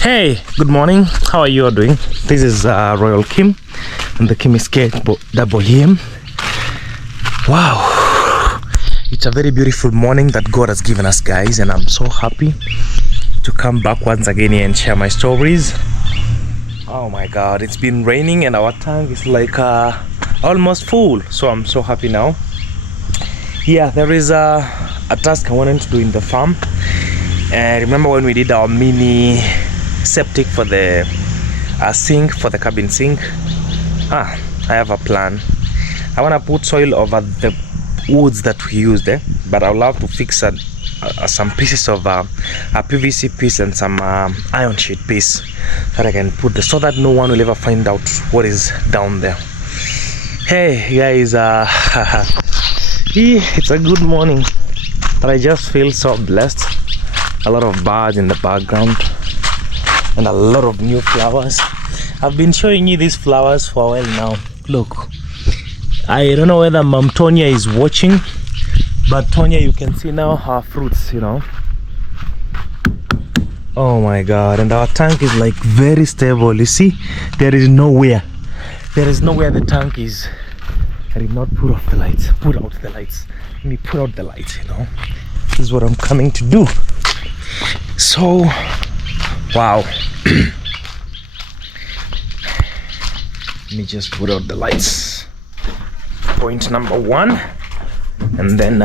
Hey, good morning. How are you all doing? This is Royal Kim and the Kim Escape double here. Wow, it's a very beautiful morning that God has given us, guys, and I'm so happy to come back once again here and share my stories. Oh my God, it's been raining and our tank is like almost full, so I'm so happy now. Yeah, there is a task I wanted to do in the farm. Remember when we did our mini septic for the sink, for the cabin sink? I have a plan. I want to put soil over the woods that we used there, but I'll have to fix some pieces of a PVC piece and some iron sheet piece that I can put there, so that no one will ever find out what is down there. Hey guys, it's a good morning, but I just feel so blessed. A lot of birds in the background and a lot of new flowers. I've been showing you these flowers for a while now. Look, I don't know whether Mom Tonya is watching, but Tonya, you can see now her fruits, you know. Oh my God, and our tank is like very stable. You see, there is nowhere the tank is. I did not put out the lights. Let me put out the lights, you know. This is what I'm coming to do. So, wow. Let me just put out the lights. Point number one. And then,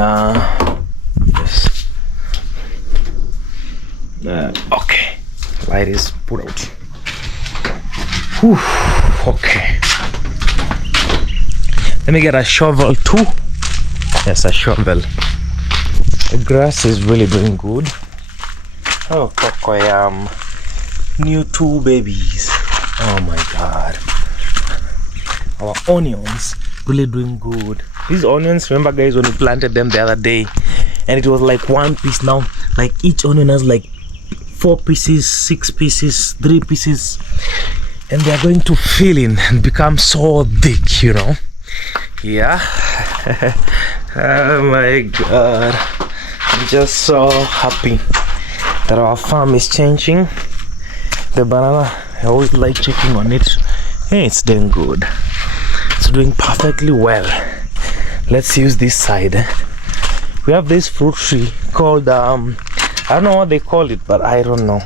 yes. Okay. Light is put out. Whew. Okay. Let me get a shovel too. Yes, a shovel. The grass is really doing good. Oh, cocoyam. New 2 babies. Oh my God. Our onions really doing good. These onions, remember guys, when we planted them the other day, and it was like 1 piece. Now, like each onion has like 4 pieces, 6 pieces, 3 pieces, and they are going to fill in and become so thick, you know. Yeah. Oh my God, I'm just so happy that our farm is changing. The banana, I always like checking on it. Hey, it's doing good. It's doing perfectly well. Let's use this side. We have this fruit tree called I don't know what they call it, but I don't know.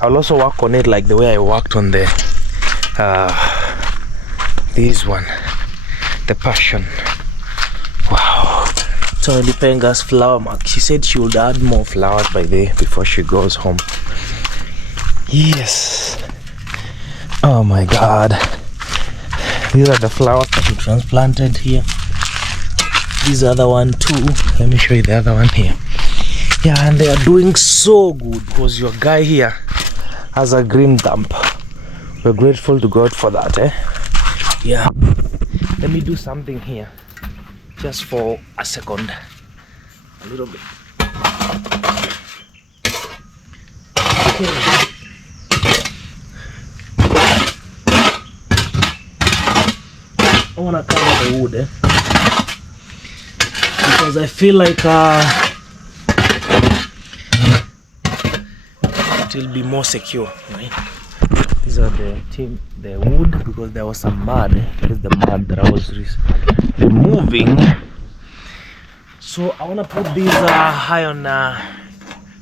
I'll also work on it like the way I worked on the this one, the passion. Wow. So Lipenga's flower mark. She said she would add more flowers by day before she goes home. Yes. Oh my God. These are the flowers that we transplanted here. This other one too. Let me show you the other one here. Yeah, and they are doing so good because your guy here has a green thumb. We're grateful to God for that, eh? Yeah. Let me do something here. Just for a second. A little bit. Okay. I wanna cover the wood, eh? Because I feel like it will be more secure, right? These are the wood, because there was some mud. There's the mud that I was removing. So I wanna put this iron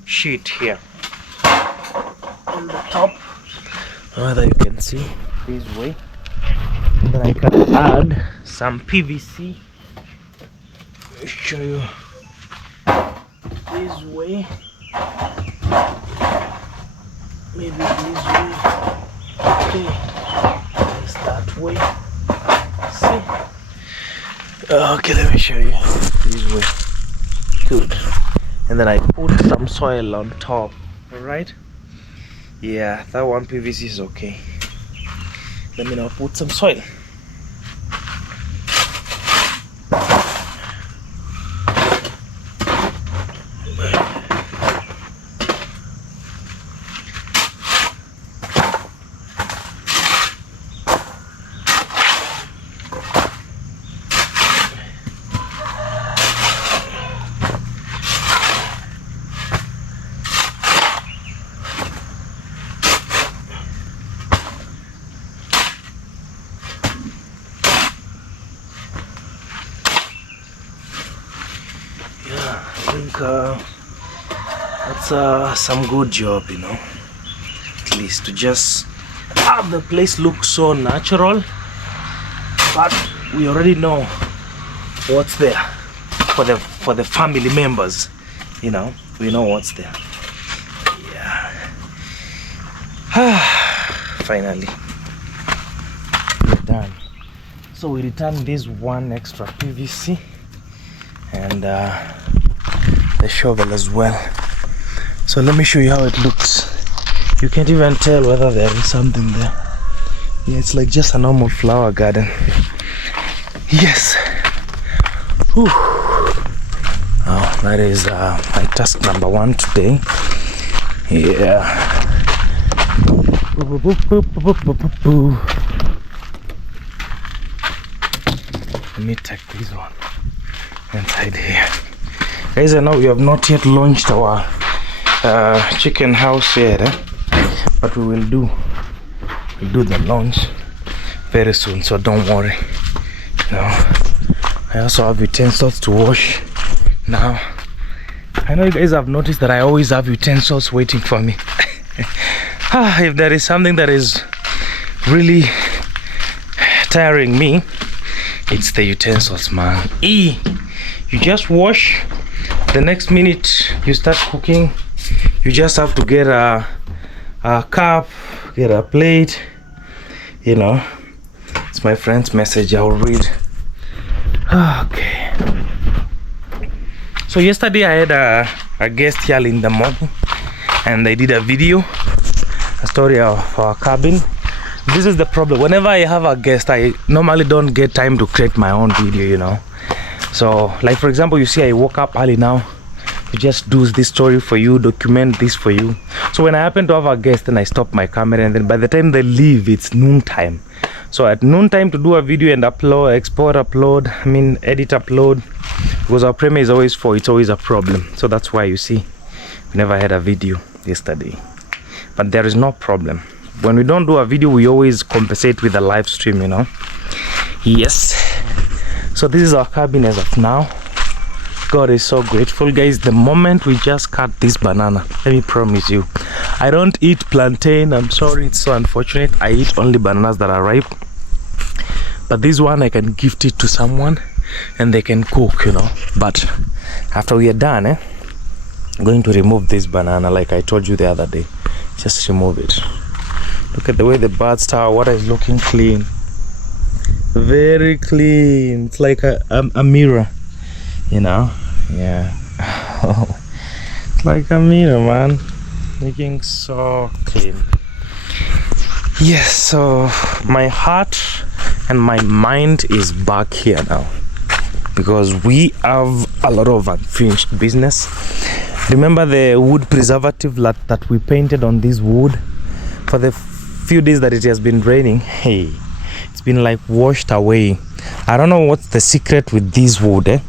sheet here on the top, whether you can see this way. And then I can add some PVC. Let me show you this way. Maybe this way. Okay, it's that way. See? Okay, let me show you this way. Good. And then I put some soil on top. Alright? Yeah, that one PVC is okay. Let me now put some soil. think that's some good job, you know, at least to just have the place look so natural, but we already know what's there for the family members, you know, we know what's there. Yeah. Finally we're done. So we return this one extra PVC and the shovel as well. So let me show you how it looks. You can't even tell whether there is something there. Yeah, it's like just a normal flower garden. Yes. Whew. Oh, that is my task number 1 today. Yeah. Let me take this one inside here. Guys, I know we have not yet launched our chicken house yet, but we will do. We'll do the launch very soon, so don't worry. Now, I also have utensils to wash now. I know you guys have noticed that I always have utensils waiting for me. If there is something that is really tiring me, it's the utensils, man. You just wash, the next minute you start cooking. You just have to get a cup, get a plate, you know. It's my friend's message, I'll read. Okay. So yesterday I had a guest here in the morning, and I did a video, a story of our cabin. This is the problem. Whenever I have a guest, I normally don't get time to create my own video, you know. So, like for example, you see I woke up early now to just do this story for you, document this for you. So when I happen to have a guest, then I stop my camera, and then by the time they leave, it's noon time. So at noon time to do a video and upload, export, upload, edit, upload, because our premiere is always full, it's always a problem. So that's why you see we never had a video yesterday. But there is no problem. When we don't do a video, we always compensate with a live stream, you know. Yes. So this is our cabin as of now. God is so grateful, guys. The moment we just cut this banana, let me promise you, I don't eat plantain. I'm sorry, it's so unfortunate. I eat only bananas that are ripe. But this one, I can gift it to someone and they can cook, you know. But after we are done, I'm going to remove this banana like I told you the other day. Just remove it. Look at the way the birds tower. Water is looking clean, very clean. It's like a mirror, you know. Yeah. It's like a mirror, man, looking so clean. Yes. So my heart and my mind is back here now, because we have a lot of unfinished business. Remember the wood preservative that we painted on this wood? For the few days that it has been raining, hey, it's been like washed away. I don't know what's the secret with this wood,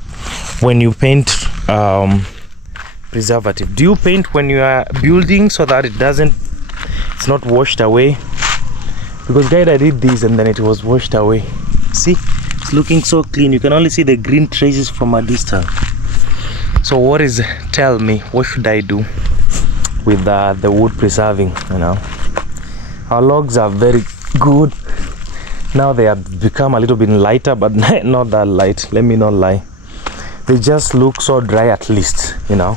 when you paint preservative. Do you paint when you are building so that it's not washed away? Because guys, I did this and then it was washed away. See, it's looking so clean. You can only see the green traces from a distance. So tell me, what should I do with the wood preserving, you know? Our logs are very good. Now they have become a little bit lighter, but not that light, let me not lie. They just look so dry, at least, you know.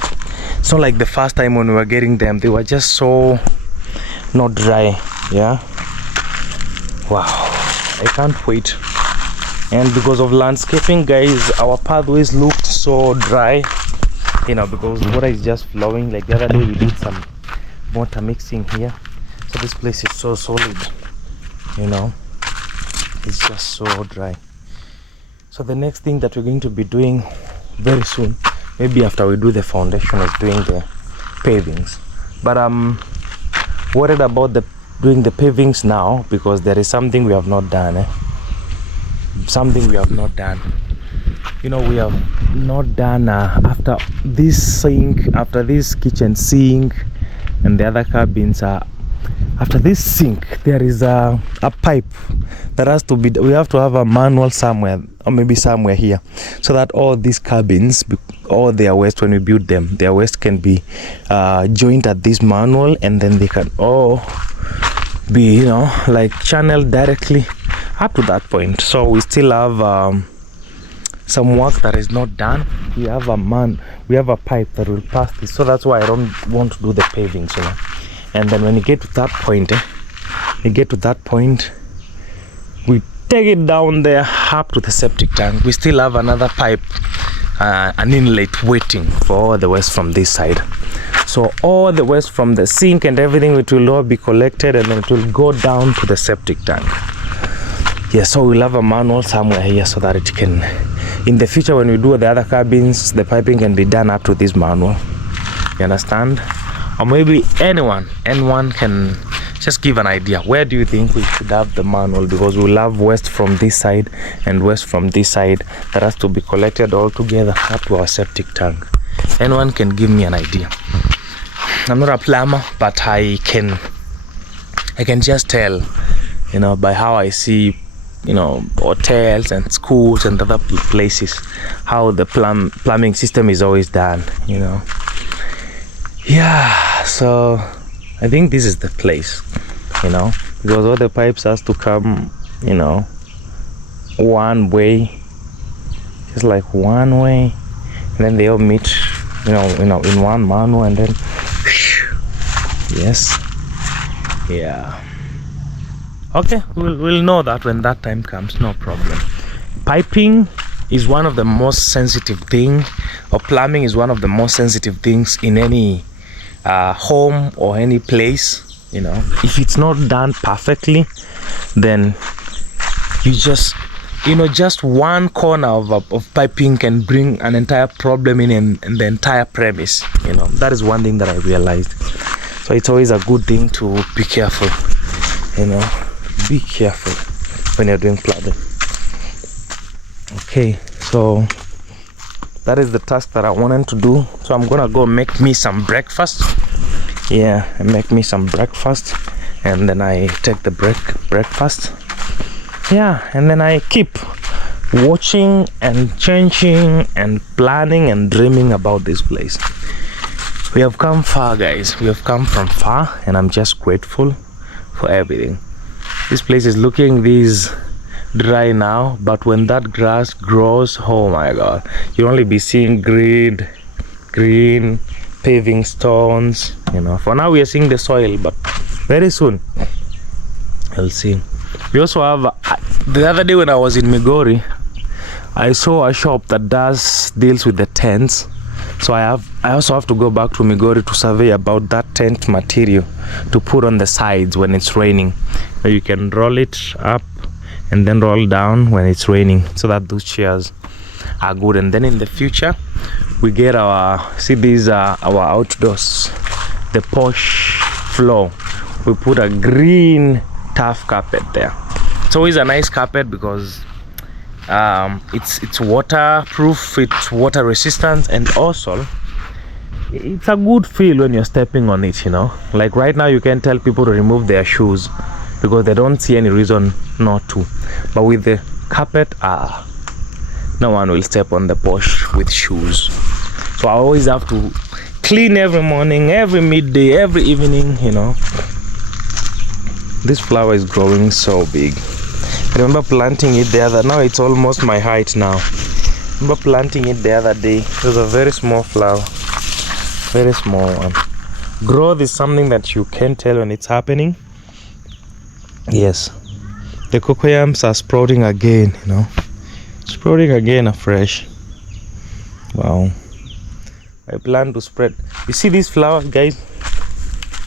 It's not like the first time when we were getting them, they were just so not dry. Yeah. Wow, I can't wait. And because of landscaping, guys, our pathways look so dry, you know, because water is just flowing. Like the other day we did some water mixing here, so this place is so solid, you know. It's just so dry. So the next thing that we're going to be doing very soon, maybe after we do the foundation, is doing the pavings. But I'm worried about doing the pavings now, because there is something we have not done. Something we have not done. You know, we have not done after this sink, after this kitchen sink and the other cabins, after this sink there is a pipe that has to be, we have to have a manual somewhere, or maybe somewhere here, so that all these cabins, all their waste, when we build them, their waste can be joined at this manual, and then they can all be, you know, like channeled directly up to that point. So we still have some work that is not done. We have a pipe that will pass this, so that's why I don't want to do the paving, so. And then when you get to that point, we take it down there up to the septic tank. We still have another pipe, an inlet waiting for all the waste from this side. So all the waste from the sink and everything, it will all be collected, and then it will go down to the septic tank. Yeah, so we'll have a manual somewhere here so that it can, in the future when we do the other cabins, the piping can be done up to this manual. You understand? Or maybe anyone can just give an idea. Where do you think we should have the manual? Because we'll have waste from this side and waste from this side that has to be collected all together up to our septic tank. Anyone can give me an idea. I'm not a plumber, but I can just tell, you know, by how I see, you know, hotels and schools and other places, how the plumbing system is always done, you know. Yeah, so I think this is the place, you know, because all the pipes has to come, you know, one way, just like one way, and then they all meet, you know, in one manual, and then yes, yeah. Okay, we'll know that when that time comes, no problem. Piping is one of the most sensitive thing, or plumbing is one of the most sensitive things in any home or any place, you know. If it's not done perfectly, then you just, you know, just one corner of piping can bring an entire problem in the entire premise, you know. That is one thing that I realized. So it's always a good thing to be careful, you know. Be careful when you're doing plumbing. Okay, so that is the task that I wanted to do. So I'm gonna go make me some breakfast. Yeah, I make me some breakfast, and then I take the breakfast. Yeah, and then I keep watching and changing and planning and dreaming about this place. We have come far, guys. We have come from far, and I'm just grateful for everything. This place is looking this dry now, but when that grass grows, oh my god, you'll only be seeing green paving stones, you know. For now we are seeing the soil, but very soon you'll see. We also have the other day when I was in Migori, I saw a shop that deals with the tents. So I also have to go back to Migori to survey about that tent material to put on the sides when it's raining. You can roll it up and then roll down when it's raining, so that those chairs are good. And then in the future we get our, see, these are our outdoors, the posh floor. We put a green turf carpet there. It's always a nice carpet because it's waterproof, it's water resistant, and also it's a good feel when you're stepping on it, you know. Like right now you can tell people to remove their shoes because they don't see any reason not to, but with the carpet, no one will step on the posh with shoes. So I always have to clean every morning, every midday, every evening, you know. This flower is growing so big. I remember planting it the other, now it's almost my height now. I remember planting it the other day. It was a very small flower, very small one. Growth is something that you can't tell when it's happening. Yes, the cocoyams are sprouting again, you know, sprouting again afresh. Wow. I plan to spread, you see these flowers, guys,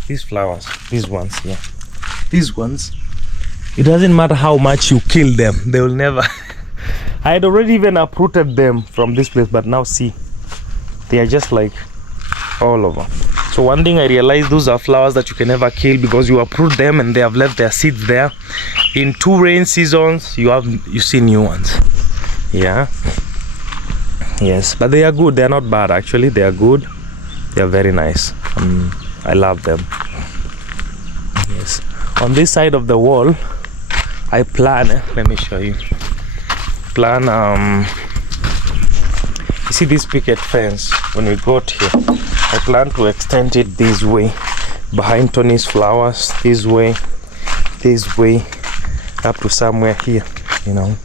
these flowers, these ones, yeah, these ones, it doesn't matter how much you kill them, they will never I had already even uprooted them from this place, but now see, they are just like all over. So one thing I realized, those are flowers that you can never kill because you uproot them and they have left their seeds there. In 2 rain seasons you see new ones. Yeah, yes, but they are good, they are not bad actually, they are good, they are very nice. I love them. Yes. on this side of the wall I plan, let me show you, you see this picket fence. When we got here, I plan to extend it this way behind Tony's flowers, this way up to somewhere here, you know.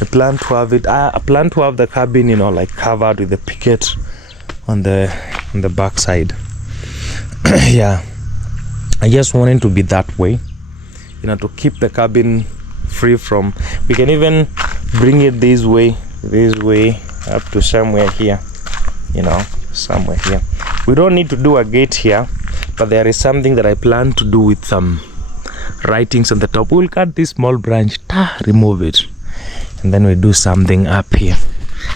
I plan to have it, I plan to have the cabin, you know, like covered with the picket on the back side. Yeah, I just want it to be that way, you know, to keep the cabin free from, we can even bring it this way up to somewhere here, you know, somewhere here. We don't need to do a gate here, but there is something that I plan to do with some writings on the top. We'll cut this small branch, remove it, and then we do something up here,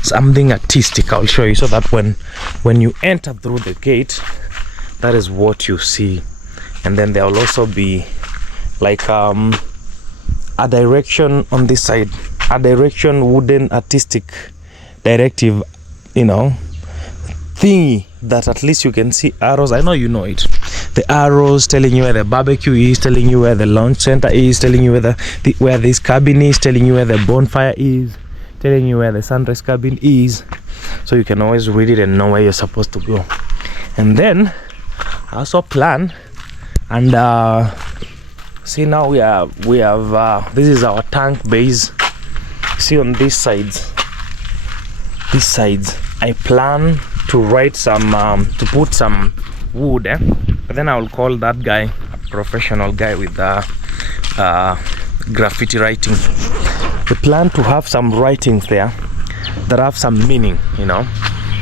something artistic. I'll show you, so that when you enter through the gate, that is what you see. And then there will also be like a direction on this side, a direction, wooden artistic directive, you know, thingy that at least you can see arrows. I know you know it, the arrows telling you where the barbecue is, telling you where the launch center is, telling you where this cabin is, telling you where the bonfire is, telling you where the sunrise cabin is, so you can always read it and know where you're supposed to go. And then I also plan, and see, now we have this is our tank base. See, on these sides I plan to write some to put some wood, but then I will call that guy a professional guy with graffiti writing. We plan to have some writings there that have some meaning, you know,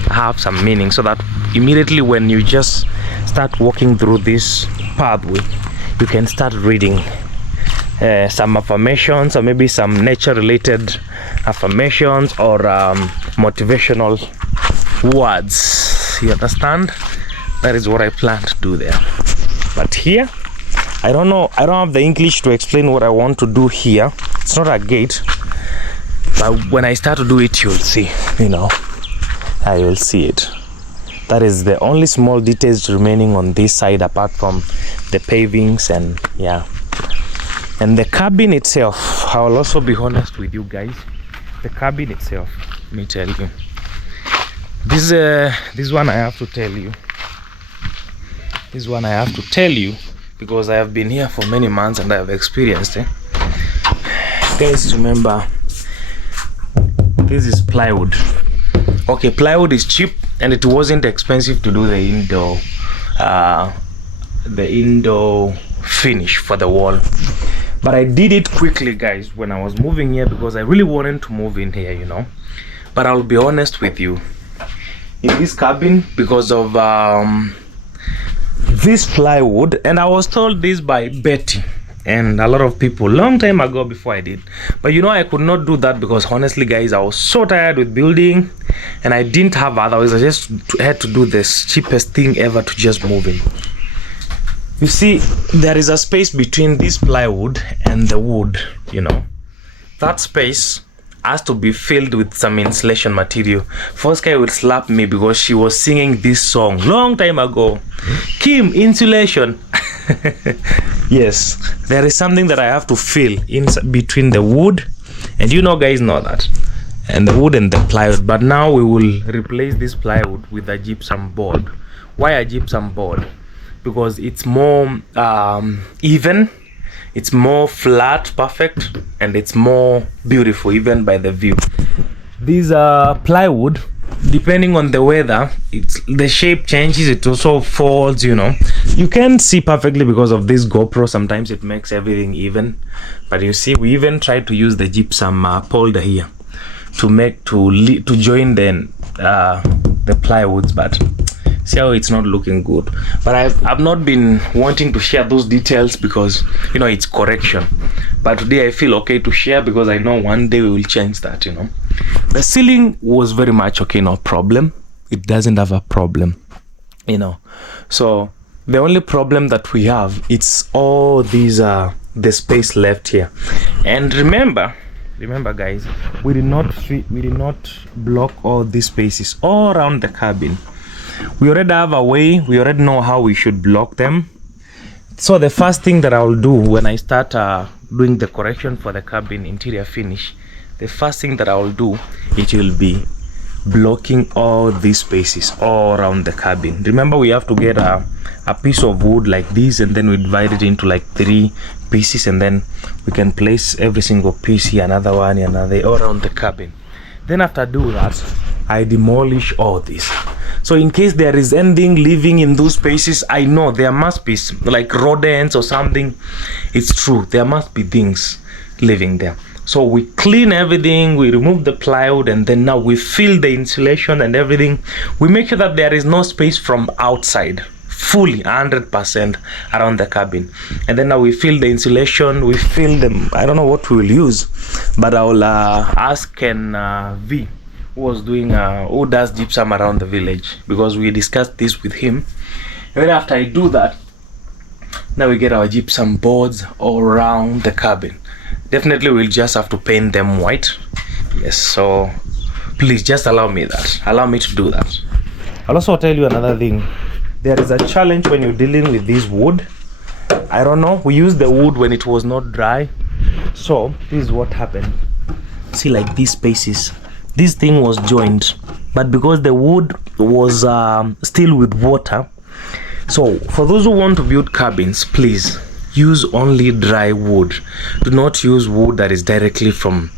so that immediately when you just start walking through this pathway, you can start reading some affirmations, or maybe some nature related affirmations, or motivational words. You understand? That is what I plan to do there. But here, I don't have the English to explain what I want to do here. It's not a gate, but when I start to do it, you'll see, you know, I will see it. That is the only small details remaining on this side, apart from the pavings. And yeah, and the cabin itself, I will also be honest with you guys, the cabin itself, let me tell you, this one I have to tell you, because I have been here for many months and I have experienced it. Guys, remember, this is plywood. Okay, plywood is cheap, and it wasn't expensive to do the indoor finish for the wall, but I did it quickly, guys, when I was moving here, because I really wanted to move in here, you know. But I'll be honest with you, in this cabin, because of this plywood, and I was told this by Betty and a lot of people long time ago before I did, but you know, I could not do that, because honestly, guys, I was so tired with building and I didn't have otherwise. I just had to do this cheapest thing ever to just move in. You see, there is a space between this plywood and the wood, you know. That space has to be filled with some insulation material. First guy will slap me because she was singing this song long time ago, Kim, insulation. Yes, there is something that I have to fill in between the wood, and you know, guys know that, and the wood and the plywood. But now we will replace this plywood with a gypsum board. Why a gypsum board? Because it's more even, it's more flat, perfect, and it's more beautiful even by the view. These plywood, depending on the weather, the shape changes, it also falls, you know. You can see perfectly because of this GoPro. Sometimes it makes everything even, but you see, we even try to use the gypsum polder here to join the plywoods, but see how it's not looking good. But I've not been wanting to share those details because, you know, it's correction. But today I feel okay to share, because I know one day we will change that, you know. The ceiling was very much okay, no problem. It doesn't have a problem, you know. So the only problem that we have, it's all these the space left here. And remember guys, we did not block all these spaces all around the cabin. We already have a way, we already know how we should block them So the first thing that I'll do when I start doing the correction for the cabin interior finish, the first thing that I'll do, it will be blocking all these spaces all around the cabin. Remember, we have to get a piece of wood like this, and then we divide it into like 3 pieces, and then we can place every single piece here, another one, another, all around the cabin. Then after I do that, I demolish all this. So in case there is anything living in those spaces, I know there must be like rodents or something. It's true, there must be things living there. So we clean everything, we remove the plywood, and then now we fill the insulation and everything. We make sure that there is no space from outside, fully 100% around the cabin. And then now we fill the insulation, we fill them. I don't know what we will use, but I'll ask Ken V, who does gypsum around the village, because we discussed this with him. And then after I do that, now we get our gypsum boards all around the cabin. Definitely we'll just have to paint them white. Yes, so please just allow me to do that. I'll also tell you another thing. There is a challenge when you're dealing with this wood. I don't know, we used the wood when it was not dry. So this is what happened. See, like these spaces, this thing was joined, but because the wood was still with water. So for those who want to build cabins, please use only dry wood. Do not use wood that is directly from,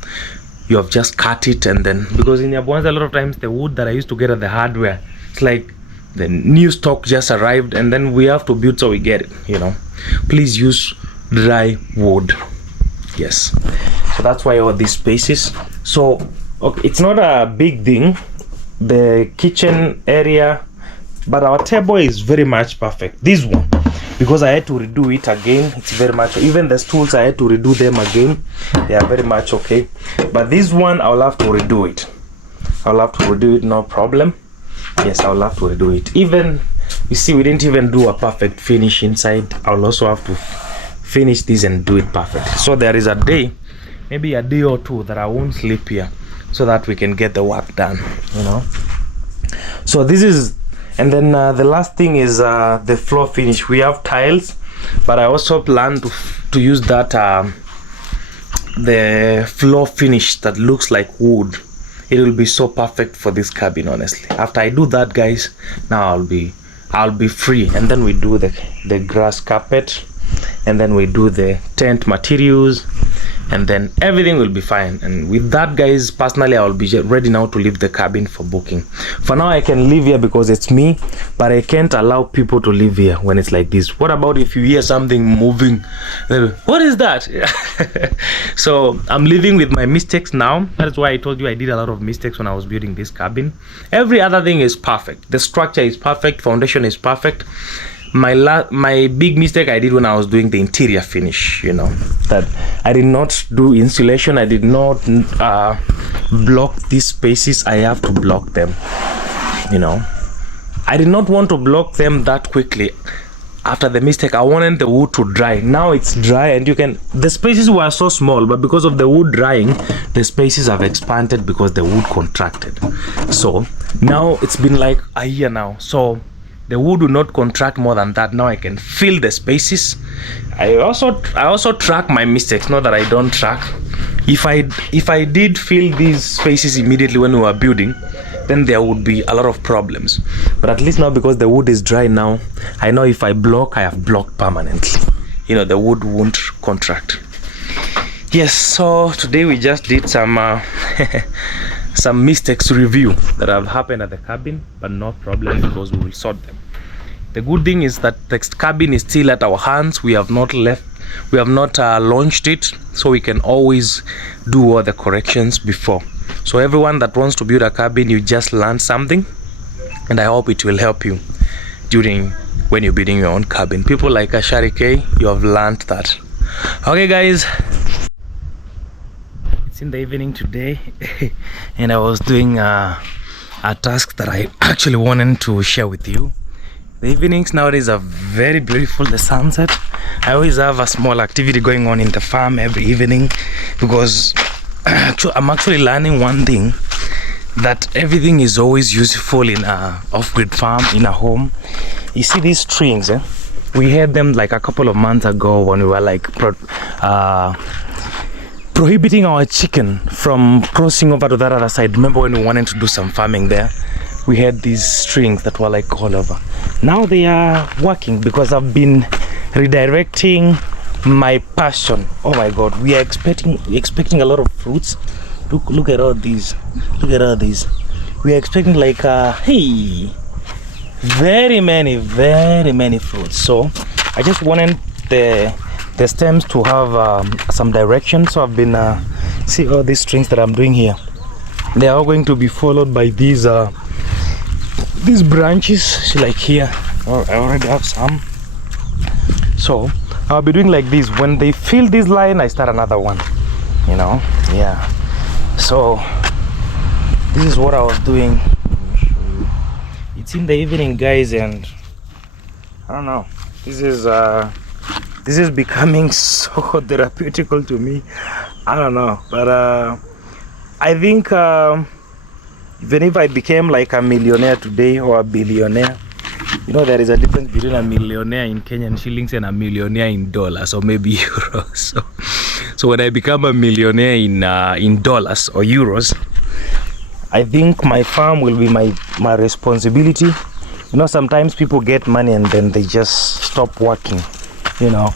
you have just cut it, and then, because in Yabonza a lot of times the wood that I used to get at the hardware, it's like the new stock just arrived and then we have to build, so we get it, you know. Please use dry wood. Yes, so that's why all these spaces. So okay, it's not a big thing, the kitchen area, but our table is very much perfect. This one, because I had to redo it again, it's very much, even the stools I had to redo them again, they are very much okay. But this one I'll have to redo it. No problem. Yes, I'll have to redo it. Even, you see, we didn't even do a perfect finish inside. I'll also have to finish this and do it perfect. So there is a day, maybe a day or two, that I won't sleep here, so that we can get the work done, you know. So this is, and then the last thing is the floor finish. We have tiles, but I also plan to use that the floor finish that looks like wood. It will be so perfect for this cabin, honestly. After I do that, guys, now I'll be free, and then we do the grass carpet, and then we do the tent materials, and then everything will be fine. And with that, guys, personally, I will be ready now to leave the cabin for booking. For now, I can live here because it's me, but I can't allow people to live here when it's like this. What about if you hear something moving? What is that? So I'm living with my mistakes now. That's why I told you I did a lot of mistakes when I was building this cabin. Every other thing is perfect. The structure is perfect, foundation is perfect. My big mistake I did when I was doing the interior finish, you know, that I did not do insulation. I did not block these spaces. I have to block them, you know. I did not want to block them that quickly. After the mistake, I wanted the wood to dry. Now it's dry, and the spaces were so small, but because of the wood drying, the spaces have expanded because the wood contracted. So now it's been like a year now, so the wood will not contract more than that. Now I can fill the spaces. I also track my mistakes, not that I don't track. If I did fill these spaces immediately when we were building, then there would be a lot of problems. But at least now, because the wood is dry now, I know if I block, I have blocked permanently. You know, the wood won't contract. Yes, so today we just did some some mistakes review that have happened at the cabin, but no problem, because we will sort them. The good thing is that the cabin is still at our hands. We have not launched it, so we can always do all the corrections before. So everyone that wants to build a cabin, you just learn something, and I hope it will help you when you're building your own cabin. People like Ashari K, you have learned that. Okay, guys, it's in the evening today, and I was doing a task that I actually wanted to share with you. The evenings nowadays are very beautiful. The sunset. I always have a small activity going on in the farm every evening, because I'm actually learning one thing, that everything is always useful in a off-grid farm, in a home. You see these strings, We had them like a couple of months ago when we were like prohibiting our chicken from crossing over to that other side. Remember when we wanted to do some farming there? We had these strings that were like all over. Now they are working because I've been redirecting my passion. Oh my god, we are expecting a lot of fruits. Look at all these. Look at all these. We are expecting like hey, very many fruits. So I just wanted the stems to have some direction. So I've been see all these strings that I'm doing here. They are all going to be followed by these branches. See, like here, I already have some. So I'll be doing like this. When they fill this line, I start another one. You know, yeah. So this is what I was doing. Let me show you. It's in the evening, guys, and I don't know. This is becoming so therapeutical to me. I don't know, but I think even if I became like a millionaire today or a billionaire, you know, there is a difference between a millionaire in Kenyan shillings and a millionaire in dollars or maybe euros. So when I become a millionaire in dollars or euros, I think my farm will be my responsibility. You know, sometimes people get money and then they just stop working, you know.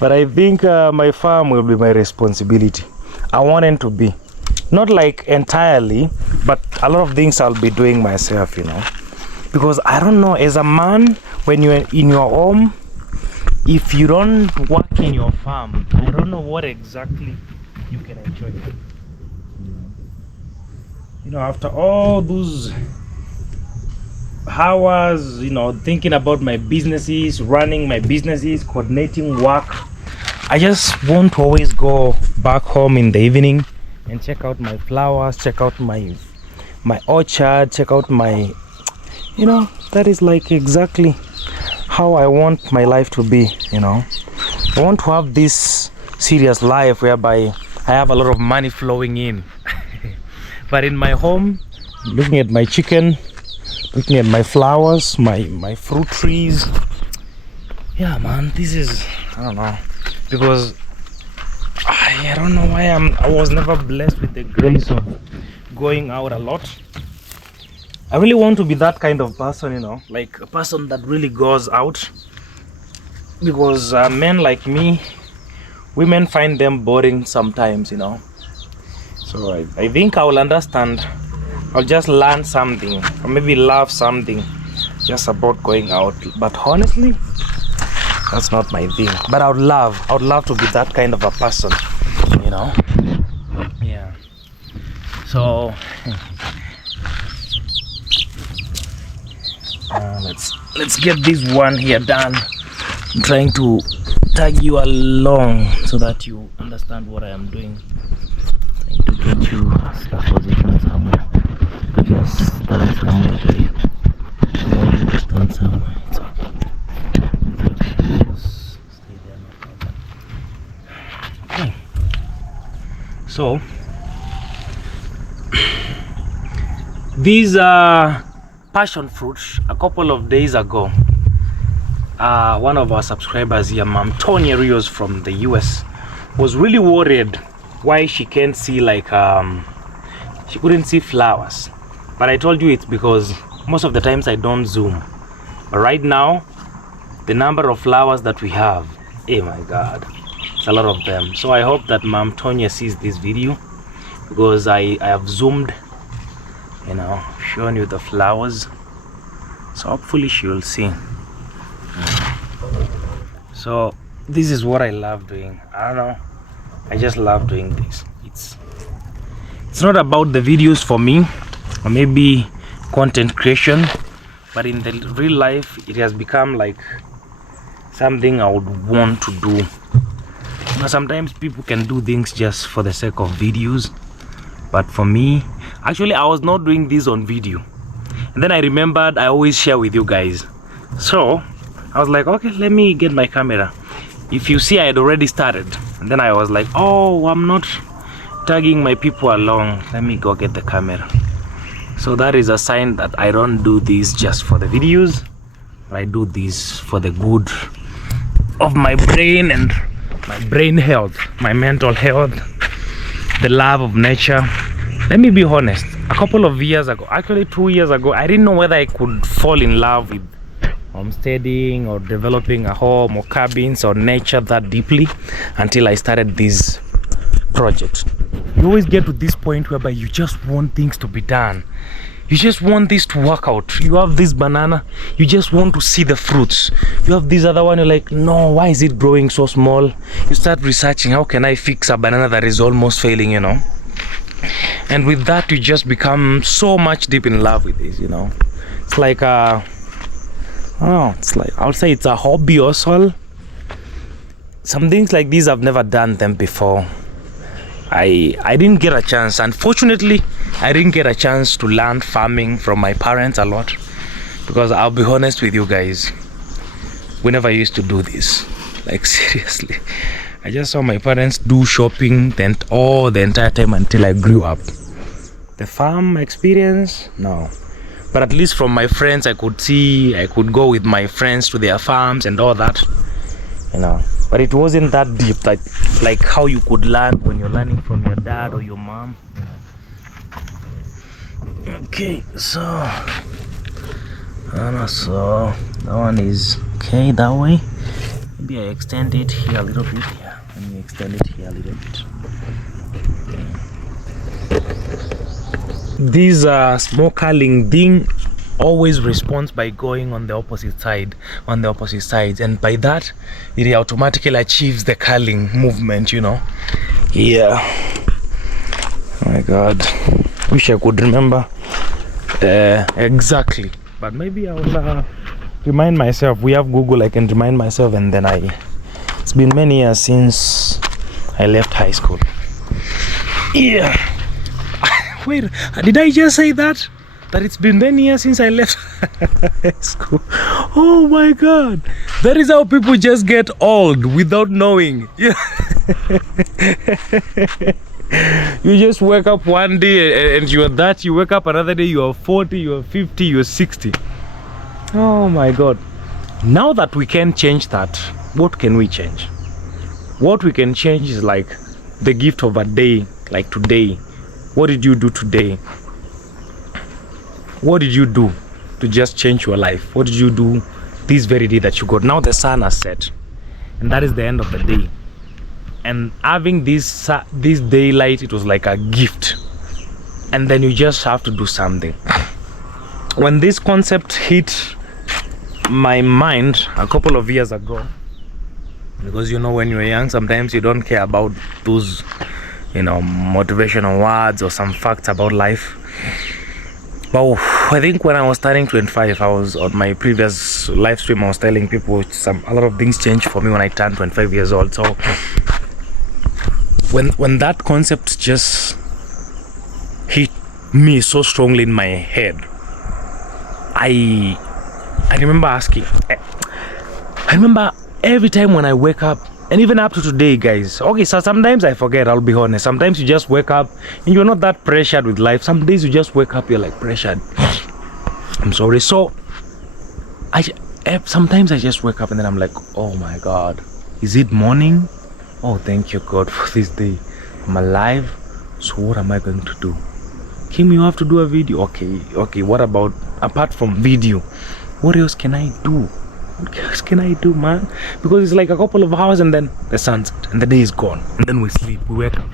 But I think my farm will be my responsibility. I want it to be. Not like entirely, but a lot of things I'll be doing myself, you know. Because I don't know, as a man, when you're in your home, if you don't work in your farm, I don't know what exactly you can enjoy. You know, after all those hours, you know, thinking about my businesses, running my businesses, coordinating work, I just want to always go back home in the evening and check out my flowers, check out my orchard, check out my, you know, that is like exactly how I want my life to be, you know. I want to have this serious life whereby I have a lot of money flowing in. But in my home, looking at my chicken, looking at my flowers, my fruit trees. Yeah, man, this is, I don't know, because I don't know why I was never blessed with the grace of going out a lot. I really want to be that kind of person, you know, like a person that really goes out, because men like me, women find them boring sometimes, you know. So I think I will understand. I'll just learn something or maybe love something just about going out. But honestly, that's not my thing. But I would love to be that kind of a person, you know. Yeah. So let's get this one here done. I'm trying to tag you along so that you understand what I am doing. Trying to get you a position somewhere. Just stand somewhere, please. I want you to stand somewhere. It's okay. Just stay there, no problem. Okay. So these are passion fruits. A couple of days ago, one of our subscribers here, Mom Tonya Rios from the US, was really worried why she can't see, like she couldn't see flowers. But I told you it's because most of the times I don't zoom. But right now, the number of flowers that we have, oh my god, it's a lot of them. So I hope that Mom Tonya sees this video, because I have zoomed, you know, showing you the flowers. So hopefully she will see. So this is what I love doing. I don't know, I just love doing this. It's not about the videos for me or maybe content creation, but in the real life it has become like something I would want to do. You know, sometimes people can do things just for the sake of videos, but for me, actually I was not doing this on video, and then I remembered I always share with you guys. So I was like, okay, let me get my camera. If you see, I had already started, and then I was like, oh, I'm not tagging my people along, let me go get the camera. So that is a sign that I don't do this just for the videos, I do this for the good of my brain and my brain health, my mental health, the love of nature. Let me be honest, a couple of years ago, actually 2 years ago, I didn't know whether I could fall in love with homesteading or developing a home or cabins or nature that deeply until I started this project. You always get to this point whereby you just want things to be done. You just want this to work out. You have this banana, you just want to see the fruits. You have this other one, you're like, no, why is it growing so small? You start researching, how can I fix a banana that is almost failing, you know? And with that, you just become so much deep in love with this, you know? It's like I would say it's a hobby also. Some things like these, I've never done them before. I didn't get a chance. Unfortunately, I didn't get a chance to learn farming from my parents a lot, because I'll be honest with you guys, we never used to do this. Like, seriously, I just saw my parents do shopping the entire time until I grew up. The farm experience, no. But at least from my friends, I could go with my friends to their farms and all that, you know. But it wasn't that deep, like how you could learn when you're learning from your dad or your mom. Okay, so that one is okay that way. Maybe I extend it here a little bit. Yeah, let me extend it here a little bit. Okay. This small curling thing always responds by going on the opposite side, and by that it automatically achieves the curling movement, you know. Yeah. Oh my god, wish I could remember exactly, but maybe I'll remind myself. We have Google, I can remind myself, and then it's been many years since I left high school. Yeah. Wait, did I just say that it's been many years since I left high school? Oh my god, that is how people just get old without knowing. Yeah. You just wake up one day and you're that, you wake up another day, you're 40, you're 50, you're 60. Oh my god. Now that we can change that, what can we change? What we can change is like the gift of a day, like today. What did you do today? What did you do to just change your life? What did you do this very day that you got? Now the sun has set, and that is the end of the day. And having this daylight, it was like a gift. And then you just have to do something. When this concept hit my mind a couple of years ago, because you know, when you're young, sometimes you don't care about those, you know, motivational words or some facts about life. But I think when I was turning 25, I was on my previous live stream, I was telling people a lot of things changed for me when I turned 25 years old. So when that concept just hit me so strongly in my head, I remember asking, I remember every time when I wake up, and even up to today, guys. Okay, so sometimes I forget, I'll be honest. Sometimes you just wake up and you're not that pressured with life. Some days you just wake up, you're like pressured. I'm sorry. So sometimes I just wake up and then I'm like, oh my god, is it morning? Oh, thank you God for this day. I'm alive. So what am I going to do? Kim, you have to do a video. Okay, what about, apart from video, what else can I do? What else can I do, man? Because it's like a couple of hours and then the sunset and the day is gone, and then we sleep, we wake up,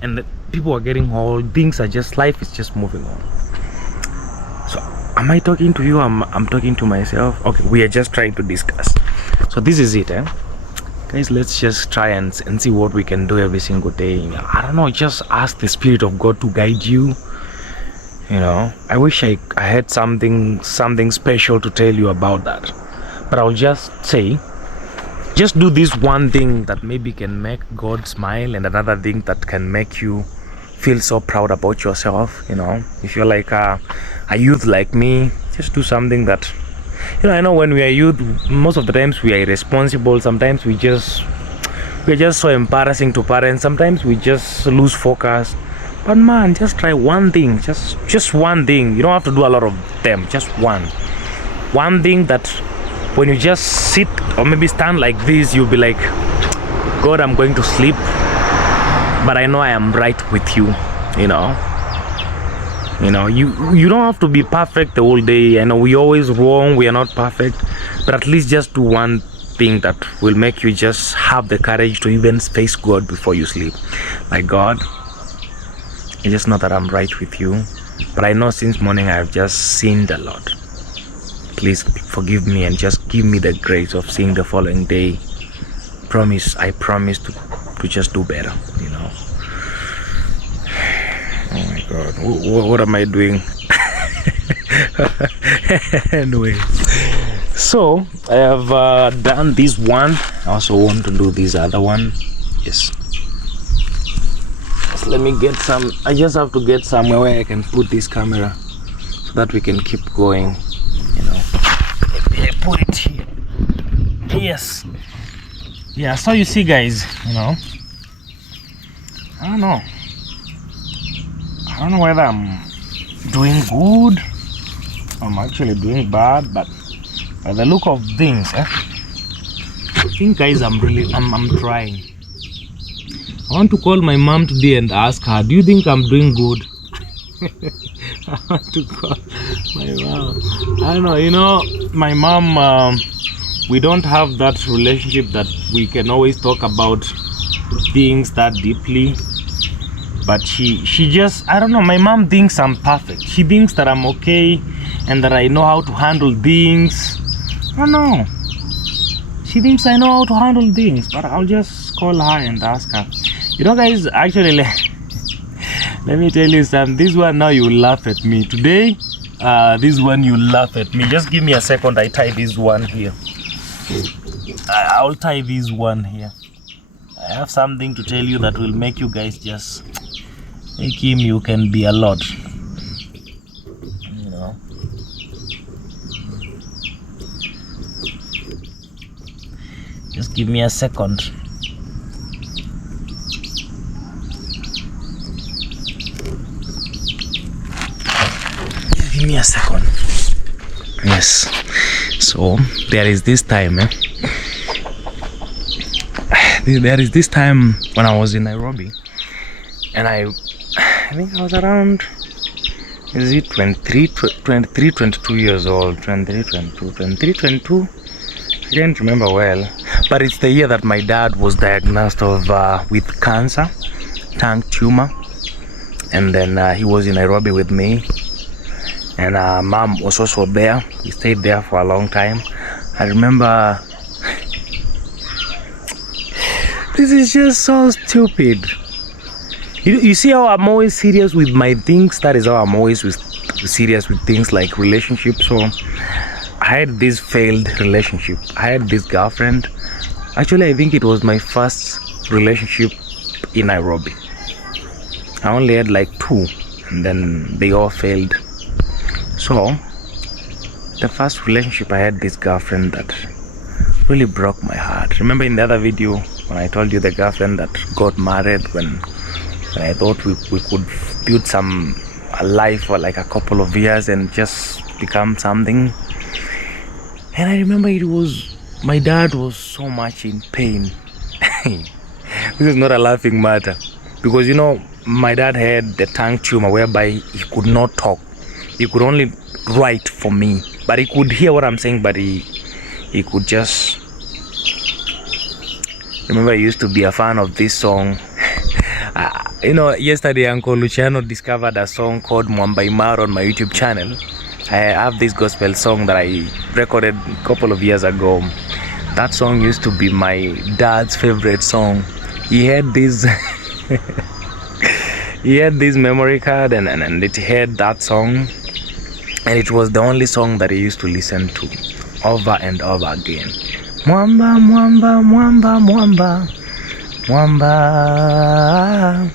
and the people are getting old, things are just, life is just moving on. So am I talking to you? I'm talking to myself. Okay, we are just trying to discuss. So this is it, guys. Let's just try and see what we can do every single day. I don't know, just ask the Spirit of God to guide you. You know, I wish I had something special to tell you about that. But I'll just say, just do this one thing that maybe can make God smile, and another thing that can make you feel so proud about yourself. You know, if you're like a youth like me, just do something that, you know, I know when we are youth, most of the times we are irresponsible. Sometimes we're just so embarrassing to parents. Sometimes we just lose focus. But man, just try one thing, just one thing. You don't have to do a lot of them, just one thing that when you just sit or maybe stand like this, you'll be like, God, I'm going to sleep, but I know I am right with you. You know, you don't have to be perfect the whole day. I know we always wrong, we are not perfect, but at least just do one thing that will make you just have the courage to even face God before you sleep. Like, God, I just know that I'm right with you, but I know since morning I have just sinned a lot. Please forgive me and just give me the grace of seeing the following day. I promise to just do better, you know. Oh my God, what am I doing? Anyway, so I have done this one. I also want to do this other one. Yes. Just let me get some. I just have to get somewhere where I can put this camera so that we can keep going. You know, maybe I put it here. Yes. Yeah. So you see, guys. You know, I don't know whether I'm doing good. I'm actually doing bad, but by the look of things, I think, guys, I'm trying. I want to call my mom today and ask her, do you think I'm doing good? I want to call my mom. I don't know, you know, my mom, we don't have that relationship that we can always talk about things that deeply. But she just, I don't know, my mom thinks I'm perfect. She thinks that I'm okay and that I know how to handle things. I don't know. She thinks I know how to handle things, but I'll just call her and ask her. You know, guys, actually, let me tell you something. This one now you laugh at me. Today, this one you laugh at me. Just give me a second. I tie this one here. I'll tie this one here. I have something to tell you that will make you guys just make him. You can be a lot. You know. Just give me a second. Give me a second. Yes. So there is this time. There is this time when I was in Nairobi, and I think I was around, is it 23, 22 years old, 23, 22, I can't remember well, but it's the year that my dad was diagnosed with cancer, tongue tumor, and then he was in Nairobi with me, and mom was also there. We stayed there for a long time. I remember, this is just so stupid. You see how I'm always serious with my things? That is how I'm always serious with things like relationships. So I had this failed relationship. I had this girlfriend. Actually, I think it was my first relationship in Nairobi. I only had like 2, and then they all failed. So the first relationship, I had this girlfriend that really broke my heart. Remember in the other video when I told you the girlfriend that got married when I thought we could build a life for like a couple of years and just become something. And I remember my dad was so much in pain. This is not a laughing matter, because you know, my dad had the tongue tumor whereby he could not talk. He could only write for me, but he could hear what I'm saying, but he could just, remember I used to be a fan of this song. You know, yesterday Uncle Luciano discovered a song called Mwamba Imara on my YouTube channel. I have this gospel song that I recorded a couple of years ago. That song used to be my dad's favorite song. He had this he had this memory card and it had that song, and it was the only song that he used to listen to over and over again. Mwamba, Mwamba, Mwamba, Mwamba, Mwamba.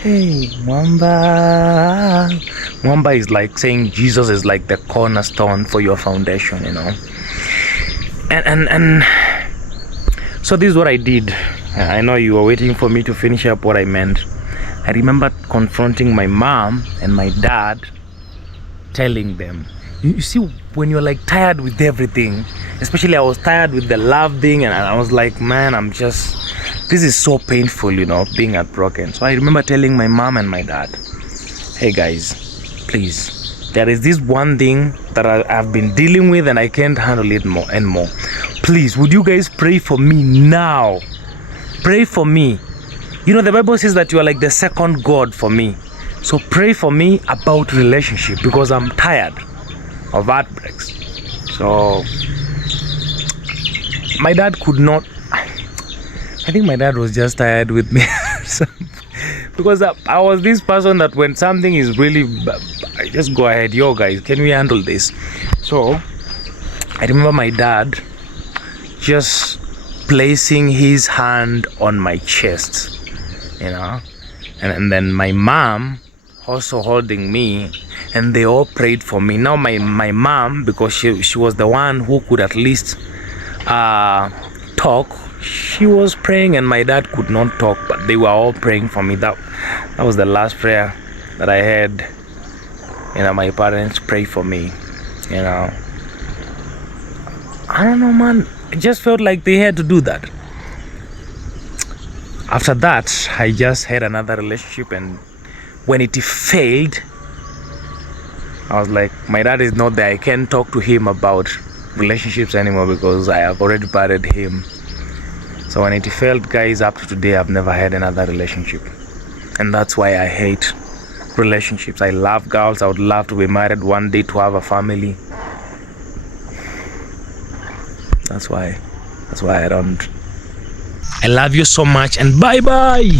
Hey, Mwamba. Mwamba is like saying Jesus is like the cornerstone for your foundation, you know. And so this is what I did. I know you were waiting for me to finish up what I meant. I remember confronting my mom and my dad, telling them, You see, when you're like tired with everything, especially I was tired with the love thing, and I was like, man, this is so painful, being heartbroken. So I remember telling my mom and my dad, hey guys, please, there is this one thing that I've been dealing with and I can't handle it more and more. Please, would you guys pray for me now? Pray for me. The Bible says that you are like the second God for me. So pray for me about relationship, because I'm tired of heartbreaks. So my dad could not. I think my dad was just tired with me. Because I was this person that when something is really, I just go ahead, yo guys, can we handle this? So I remember my dad just placing his hand on my chest, and then my mom also holding me, and they all prayed for me. Now my mom, because she was the one who could at least talk, she was praying, and my dad could not talk, but they were all praying for me. That was the last prayer that I had. My parents pray for me. I don't know, man. I just felt like they had to do that. After that, I just had another relationship, and when it failed, I was like, my dad is not there. I can't talk to him about relationships anymore because I have already buried him. So when it failed, guys, up to today, I've never had another relationship. And that's why I hate relationships. I love girls. I would love to be married one day, to have a family. That's why I don't. I love you so much, and bye-bye.